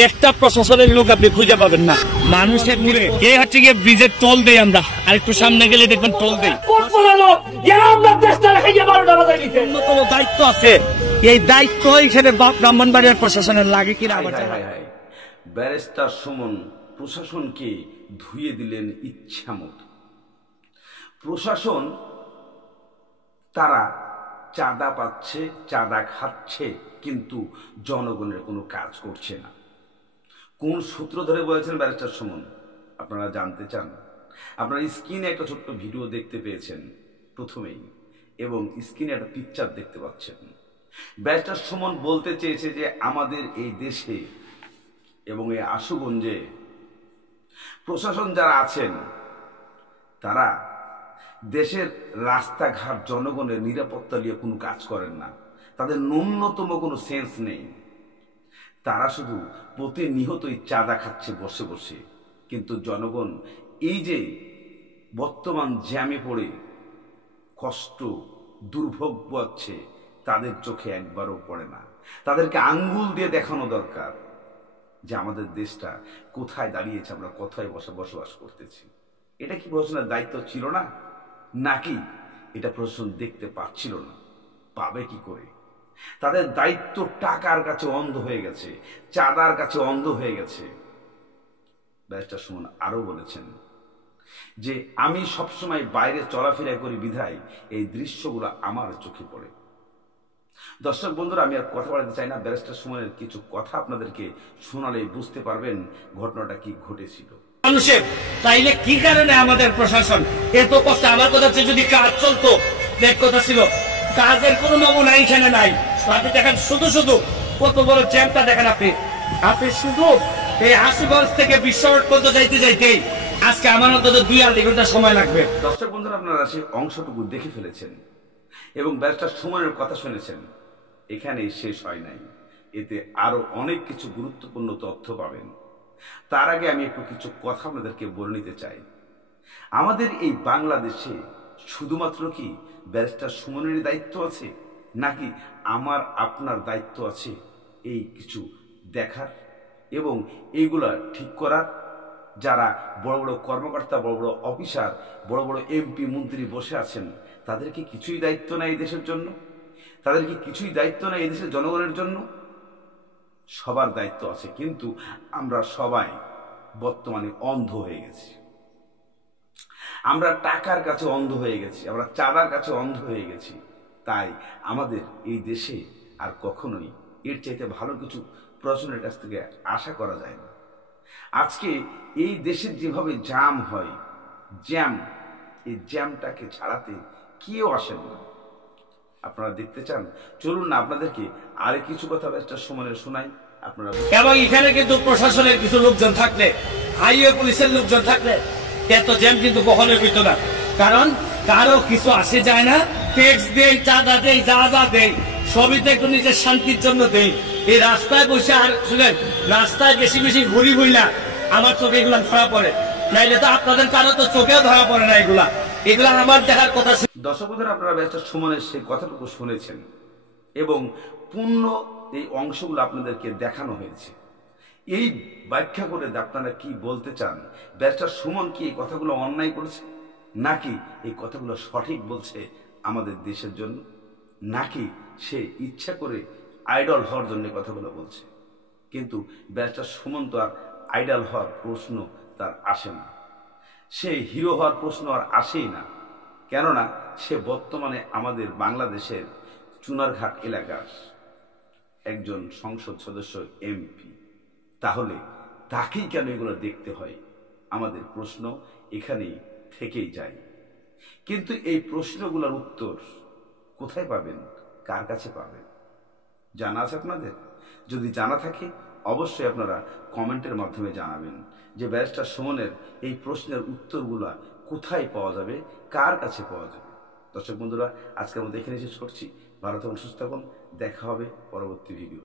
একটা প্রশাসনের লোক আপনি খুঁজে পাবেন না। মানুষের ঘুরে এই হচ্ছে গিয়ে ব্রিজের টোল দেই আমরা, আর একটু সামনে গেলে দেখবেন টোল দেই। অন্যতম দায়িত্ব আছে, এই দায়িত্ব এখানে ব্রাহ্মণবাড়িয়ার প্রশাসনের লাগে কিনা আমার জানা নাই। ব্যারিস্টার সুমন প্রশাসনকে ধুয়ে দিলেন ইচ্ছা মতো। প্রশাসন তারা চাঁদা পাচ্ছে, চাঁদা খাচ্ছে, কিন্তু জনগণের কোনো কাজ করছে না। কোন সূত্র ধরে বলেছেন ব্যারিস্টার সুমন আপনারা জানতে চান? আপনারা স্ক্রিনে একটা ছোট্ট ভিডিও দেখতে পেয়েছেন প্রথমেই, এবং স্ক্রিনে একটা পিকচার দেখতে পাচ্ছেন। ব্যারিস্টার সুমন বলতে চেয়েছে যে আমাদের এই দেশে এবং এই আশুগঞ্জে প্রশাসন যারা আছেন তারা দেশের রাস্তাঘাট জনগণের নিরাপত্তা নিয়ে কোনো কাজ করেন না, তাদের ন্যূনতম কোনো সেন্স নেই। তারা শুধু প্রতিনিয়তই চাঁদা খাচ্ছে বসে বসে, কিন্তু জনগণ এই যে বর্তমান জ্যামে পড়ে কষ্ট দুর্ভোগ পাচ্ছে তাদের চোখে একবারও পড়ে না। তাদেরকে আঙ্গুল দিয়ে দেখানো দরকার যে আমাদের দেশটা কোথায় দাঁড়িয়েছে, আমরা কোথায় বসবাস করতেছি। এটা কি প্রশাসনের দায়িত্ব ছিল না, নাকি এটা প্রশাসন দেখতে পাচ্ছিল না? পাবে কি করে? তাদের দায়িত্ব টাকার কাছে অন্ধ হয়ে গেছে, চাঁদার কাছে অন্ধ হয়ে গেছে। ব্যারিস্টার সুমন আরো বলেছেন যে আমি সবসময় বাইরে চলাফেরা করি বিধায় এই দৃশ্যগুলো আমার চোখে পড়ে। দর্শক বন্ধুরা, আমি আর কথা বলতে চাই না। ব্যারিস্টার সুমনের কিছু কথা আপনাদেরকে শোনালে বুঝতে পারবেন ঘটনাটা কি ঘটেছিল। মানুষের তাইলে কি কারণে আমাদের প্রশাসন এত কষ্ট? আমার কথা হচ্ছে যদি কাজ চলতো, দেখ কথা ছিল, কাজের কোনো নমুনা এখানে নাই। আপনি দেখেন শুধু শুধু কত বড় জ্যামটা দেখেন আপনি শুধু এই আশুগঞ্জ থেকে বিশ্বরোড পর্যন্ত যাইতে যাইতেই আজকে আমার অন্তত 2-2.5 ঘন্টা সময় লাগবে। দর্শক বন্ধুরা, আপনারা সেই অংশটুকু দেখে ফেলেছেন এবং ব্যারিস্টার সুমনের কথা শুনেছেন। এখানেই শেষ হয় নাই, এতে আরো অনেক কিছু গুরুত্বপূর্ণ তথ্য পাবেন। তার আগে আমি একটু কিছু কথা আপনাদেরকে বলে নিতে চাই। আমাদের এই বাংলাদেশে শুধুমাত্র কি ব্যারিস্টার সুমনেরই দায়িত্ব আছে, নাকি আমার আপনার দায়িত্ব আছে এই কিছু দেখার এবং এইগুলা ঠিক করার? যারা বড় বড় কর্মকর্তা, বড় বড় অফিসার, বড় বড় এমপি মন্ত্রী বসে আছেন, তাদের কি কিছুই দায়িত্ব নাই এই দেশের জন্য? তাদের কি কিছুই দায়িত্ব নাই এই দেশের জনগণের জন্য? সবার দায়িত্ব আছে, কিন্তু আমরা সবাই বর্তমানে অন্ধ হয়ে গেছি। আমরা টাকার কাছে অন্ধ হয়ে গেছি, আমরা চাঁদার কাছে অন্ধ হয়ে গেছি। তাই আমাদের এই দেশে আর কখনোই এর চাইতে ভালো কিছু প্রশাসনের কাছ থেকে আশা করা যায় না। আজকে এই দেশের যেভাবে জ্যাম হয়, এই জ্যামটাকে ছাড়াতে কেউ আসেন না। আপনারা দেখতে চান? চলুন না আপনাদেরকে আরে কিছু কথা ব্যারিস্টার সুমনের শোনাই। আপনারা এবং এখানে কিন্তু প্রশাসনের কিছু লোকজন থাকলে, হাইওয়ে পুলিশের লোকজন থাকলে এত জ্যাম কিন্তু কখনোই হইতো না। কারণ কারো কিছু আসে যায় না, ট্যাক্স দেই, চাঁদা দেই, যা দেই সবই তো একটু নিজের শান্তির জন্য দেই। এই রাস্তায় বসে আর শুনেন, রাস্তায় বেশি বেশি ঘুরি বইলা আমার চোখে এগুলা ধরা পড়ে, নাইলে তো আপনাদের কারো তো চোখেও ধরা পড়ে না। এগুলা আমার দেখার কথা। দর্শক বন্ধুরা, আপনারা ব্যারিস্টার সুমনের সেই কথাটুকু শুনেছেন এবং পূর্ণ এই অংশগুলো আপনাদেরকে দেখানো হয়েছে। এই ব্যাখ্যা করে আপনারা কি বলতে চান? ব্যারিস্টার সুমন কি এই কথাগুলো অন্যায় করেছে, নাকি এই কথাগুলো সঠিক বলছে আমাদের দেশের জন্য, নাকি সে ইচ্ছা করে আইডল হওয়ার জন্য কথাগুলো বলছে? কিন্তু ব্যারিস্টার সুমন তো আর আইডল হওয়ার প্রশ্ন তার আসে না, সে হিরো হওয়ার প্রশ্ন আর আসেই না। কেননা সে বর্তমানে আমাদের বাংলাদেশের চুনারঘাট এলাকার একজন সংসদ সদস্য, এমপি। তাহলে তাকেই কেন এগুলো দেখতে হয়? আমাদের প্রশ্ন এখানেই থেকেই যায়। কিন্তু এই প্রশ্নগুলোর উত্তর কোথায় পাবেন, কার কাছে পাবেন জানা আছে আপনাদের? যদি জানা থাকে অবশ্যই আপনারা কমেন্টের মাধ্যমে জানাবেন যে ব্যারিস্টার সুমনের এই প্রশ্নের উত্তরগুলা কোথায় পাওয়া যাবে, কার কাছে পাওয়া যাবে। দর্শক বন্ধুরা, আজকের মধ্যে এখানে শেষ করছি। ভালো থাকুন, সুস্থ থাকুন, দেখা হবে পরবর্তী ভিডিও।